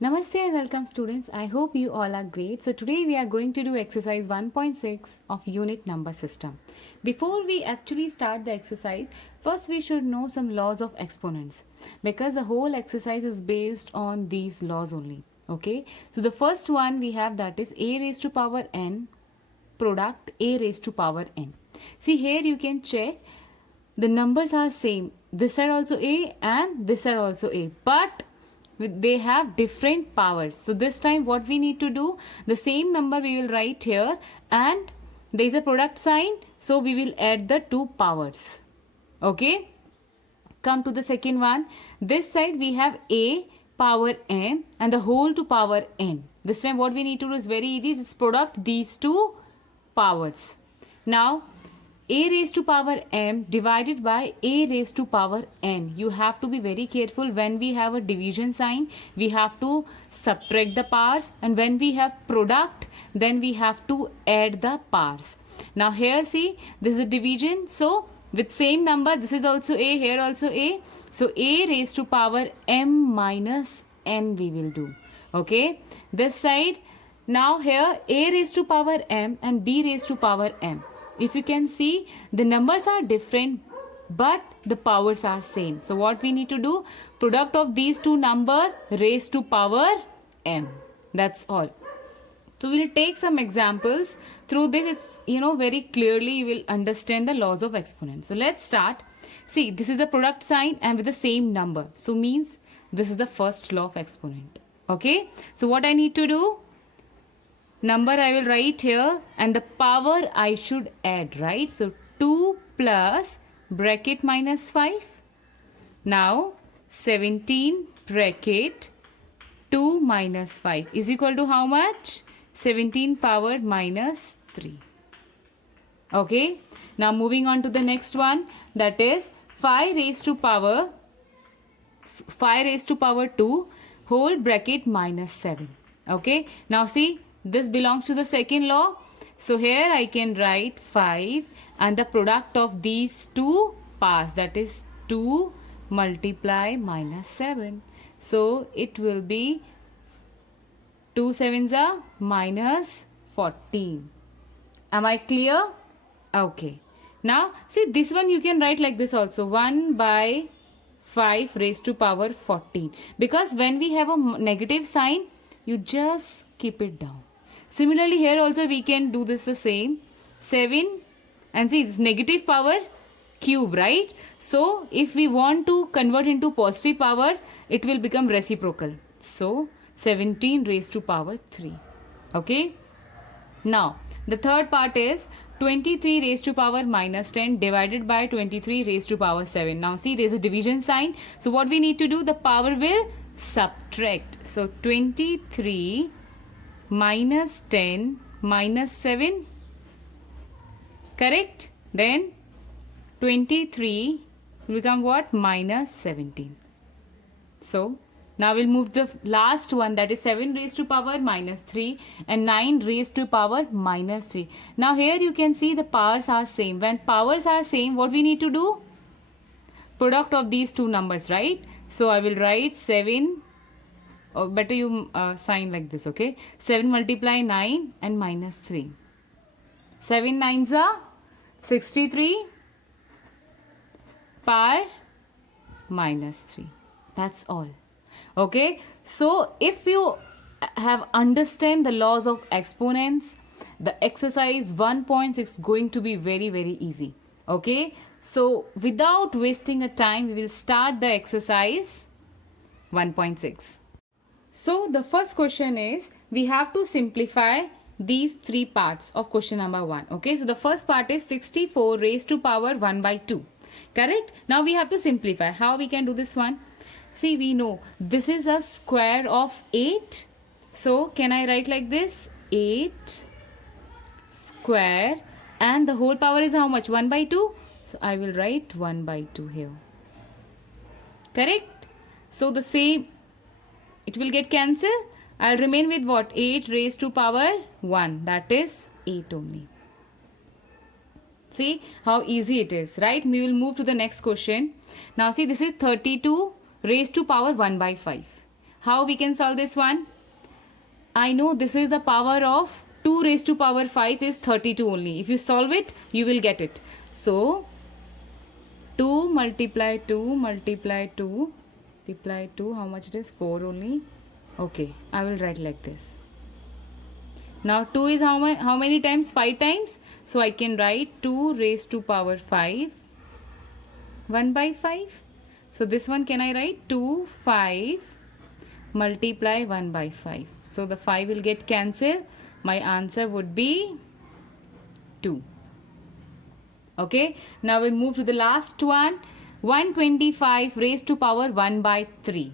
Namaste and welcome students. I hope you all are great. So today we are going to do exercise 1.6 of unit number system. Before we actually start the exercise, first we should know some laws of exponents because the whole exercise is based on these laws only. Okay. So the first one we have, that is a raised to power n product a raised to power n. See here you can check the numbers are same. This side also a and this side also a, but they have different powers. So this time what we need to do, the same number we will write here and there is a product sign, so we will add the two powers. Okay, come to the second one. This side we have a power m and the whole to power n. This time what we need to do is very easy, just product these two powers. Now a raised to power m divided by a raised to power n. You have to be very careful when we have a division sign. We have to subtract the powers, and when we have product, then we have to add the powers. Now here see, this is a division, so with same number, this is also a, here also a. So a raised to power m minus n we will do. Okay, this side. Now here a raised to power m and b raised to power m. If you can see, the numbers are different but the powers are same. So what we need to do, product of these two number raised to power m. That's all. So we'll take some examples. Through this, it's very clearly you will understand the laws of exponents. So let's start. See, this is a product sign and with the same number. So means this is the first law of exponent. Okay. So what I need to do, number I will write here and the power I should add, right? So 2 plus bracket minus 5. Now 17 bracket 2 minus 5 is equal to how much? 17 power minus 3. Okay. Now moving on to the next one, that is 5 raised to power 2 whole bracket minus 7. Okay. Now see, this belongs to the second law. So here I can write 5 and the product of these two powers, that is 2 multiply minus 7. So it will be 2 sevens are minus 14. Am I clear? Okay. Now see, this one you can write like this also, 1 by 5 raised to power 14. Because when we have a negative sign, you just keep it down. Similarly here also we can do this the same, 7, and see this negative power cube, right? So if we want to convert into positive power, it will become reciprocal. So 17 raised to power 3. Okay. Now the third part is 23 raised to power minus 10 divided by 23 raised to power 7. Now see, there is a division sign. So what we need to do, the power will subtract. So 23 minus 10 minus 7, correct? Then 23 will become what? Minus 17. So now we'll move the last one, that is 7 raised to power minus 3 and 9 raised to power minus 3. Now here you can see the powers are same. When powers are same, what we need to do? Product of these two numbers, right? So I will write 7, or better you sign like this, okay? 7 multiply 9 and minus 3. 7 nines are 63 power minus 3. That's all. Okay, so if you have understand the laws of exponents, the exercise 1.6 going to be very, very easy. Okay, so without wasting a time, we will start the exercise 1.6. So the first question is, we have to simplify these three parts of question number 1. Okay, so the first part is 64 raised to power 1 by 2. Correct? Now we have to simplify. How we can do this one? See, we know this is a square of 8. So can I write like this? 8 square and the whole power is how much? 1 by 2. So I will write 1 by 2 here. Correct? So the same, it will get cancelled. I'll remain with what? 8 raised to power 1. That is 8 only. See how easy it is, right? We will move to the next question. Now see, this is 32 raised to power 1 by 5. How we can solve this one? I know this is the power of 2 raised to power 5 is 32 only. If you solve it, you will get it. So 2 multiply 2 multiply 2 multiply 2, how much it is? 4 only. Okay, I will write like this. Now 2 is how many times? 5 times. So I can write 2 raised to power 5 1 by 5. So this one can I write 2 5 multiply 1 by 5. So the 5 will get cancelled. My answer would be 2. Okay, now we move to the last one. 125 raised to power 1 by 3.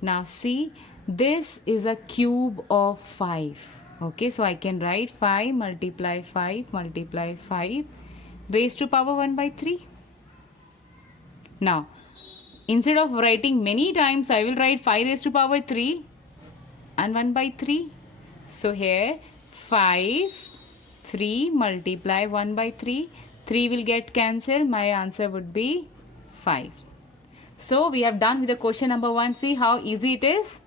Now see, this is a cube of 5. Okay, so I can write 5 multiply 5 multiply 5 raised to power 1 by 3. Now, instead of writing many times, I will write 5 raised to power 3 and 1 by 3. So here 5, 3 multiply 1 by 3. 3 will get cancelled. My answer would be 5. So we have done with the question number 1. See how easy it is.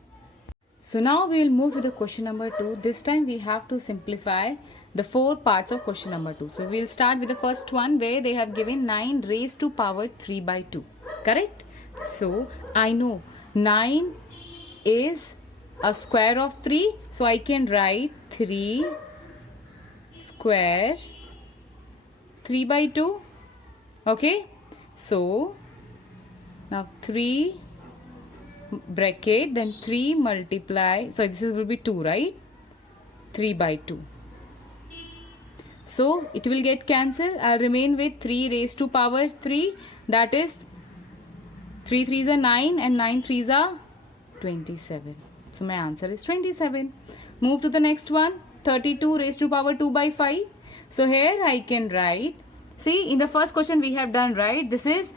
So now we will move to the question number 2. This time we have to simplify the 4 parts of question number 2. So we will start with the first one where they have given 9 raised to power 3 by 2. Correct? So I know 9 is a square of 3. So I can write 3 square 3 by 2. Okay? So now 3 bracket, then 3 multiply, so this will be 2, right? 3 by 2. So it will get cancelled. I'll remain with 3 raised to power 3. That is 3 3s are 9 and 9 3s are 27. So my answer is 27. Move to the next one. 32 raised to power 2 by 5. So here I can write, see in the first question we have done, right? This is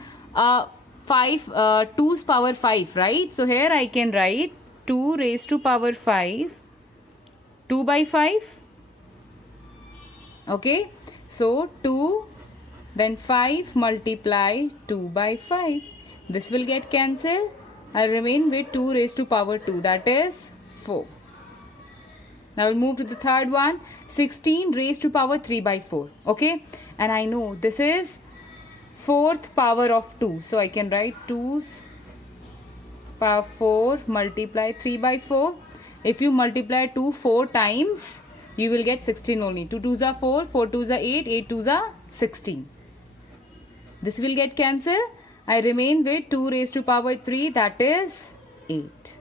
2's power 5, right? So here I can write 2 raised to power 5 2 by 5. Okay, so 2 then 5 multiply 2 by 5. This will get cancelled. I'll remain with 2 raised to power 2, that is 4. Now we'll move to the third one. 16 raised to power 3 by 4. Okay, and I know this is 4th power of 2. So I can write 2's power 4 multiply 3 by 4. If you multiply 2 4 times, you will get 16 only. 2 2s are 4, 4 2s are 8, 8 2s are 16. This will get cancelled. I remain with 2 raised to power 3, that is 8.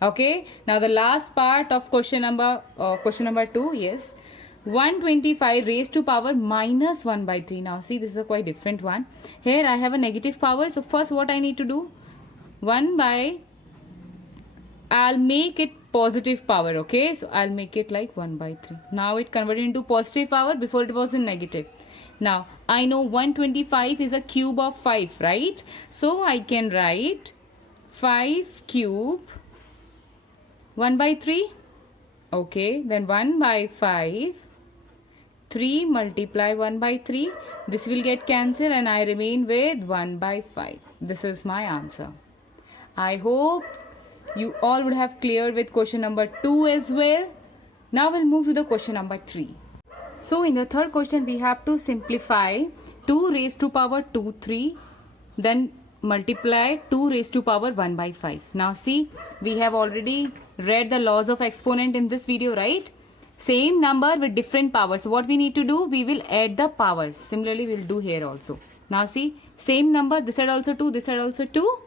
Okay, now the last part of question number 2, yes. 125 raised to power minus 1 by 3. Now see, this is a quite different one. Here I have a negative power. So first what I need to do? I'll make it positive power. Okay, so I'll make it like 1 by 3. Now it converted into positive power. Before it was in negative. Now I know 125 is a cube of 5, right? So I can write 5 cube 1 by 3. Okay, then 1 by 5. 3 multiply 1 by 3. This will get cancelled and I remain with 1 by 5. This is my answer. I hope you all would have cleared with question number 2 as well. Now we'll move to the question number 3. So in the third question we have to simplify 2 raised to power 2 3, then multiply 2 raised to power 1 by 5. Now see, we have already read the laws of exponent in this video, right? Same number with different powers. So what we need to do, we will add the powers. Similarly, we'll do here also. Now see, same number, this side also 2, this side also 2.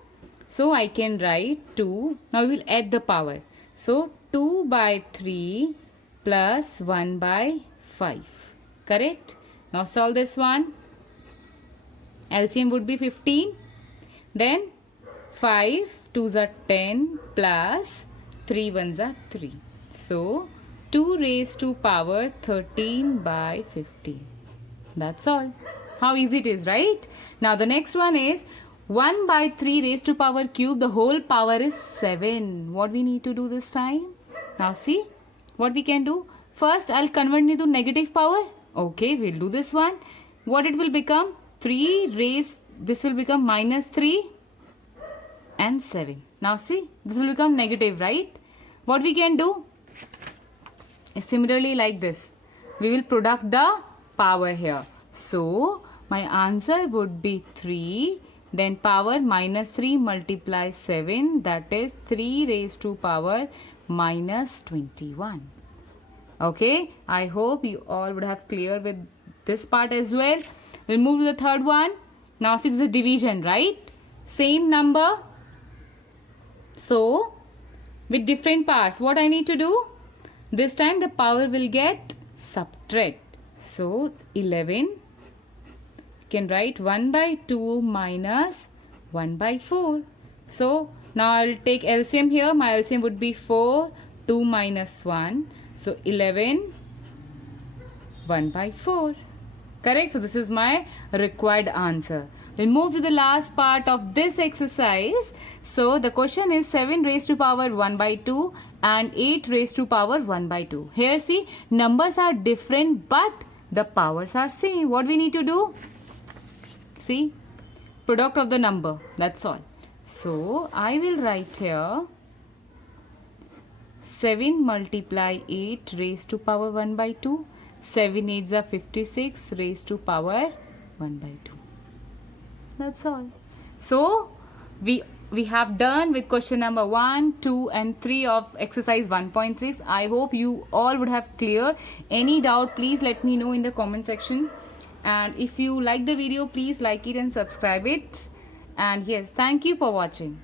So I can write 2. Now we will add the power. So 2 by 3 plus 1 by 5. Correct? Now solve this one. LCM would be 15. Then 5 2s are 10 plus 3 1s are 3. So 2 raised to power 13 by 15. That's all. How easy it is, right? Now the next one is 1 by 3 raised to power cube. The whole power is 7. What we need to do this time? Now see what we can do. First I'll convert it to negative power. Okay, we'll do this one. What it will become? 3 raised, this will become minus 3. and 7. Now see, this will become negative, right? What we can do is similarly like this. We will product the power here. So my answer would be 3. Then power minus 3 multiply 7, that is 3 raised to power minus 21. Okay, I hope you all would have clear with this part as well. We'll move to the third one. Now see, this is division, right? Same number. So with different parts, what I need to do? This time the power will get subtract. So 11. Can write 1 by 2 minus 1 by 4. So now I'll take LCM here. My LCM would be 4, 2 minus 1. So 11, 1 by 4. Correct? So this is my required answer. We'll move to the last part of this exercise. So the question is 7 raised to power 1 by 2 and 8 raised to power 1 by 2. Here see, numbers are different but the powers are same. What we need to do? See, product of the number, that's all. So I will write here 7 multiply 8 raised to power 1 by 2. 7 8s are 56 raised to power 1 by 2. That's all. So we have done with question number 1, 2 and 3 of exercise 1.6. I hope you all would have clear. Any doubt, please let me know in the comment section. And if you like the video, please like it and subscribe it. And yes, thank you for watching.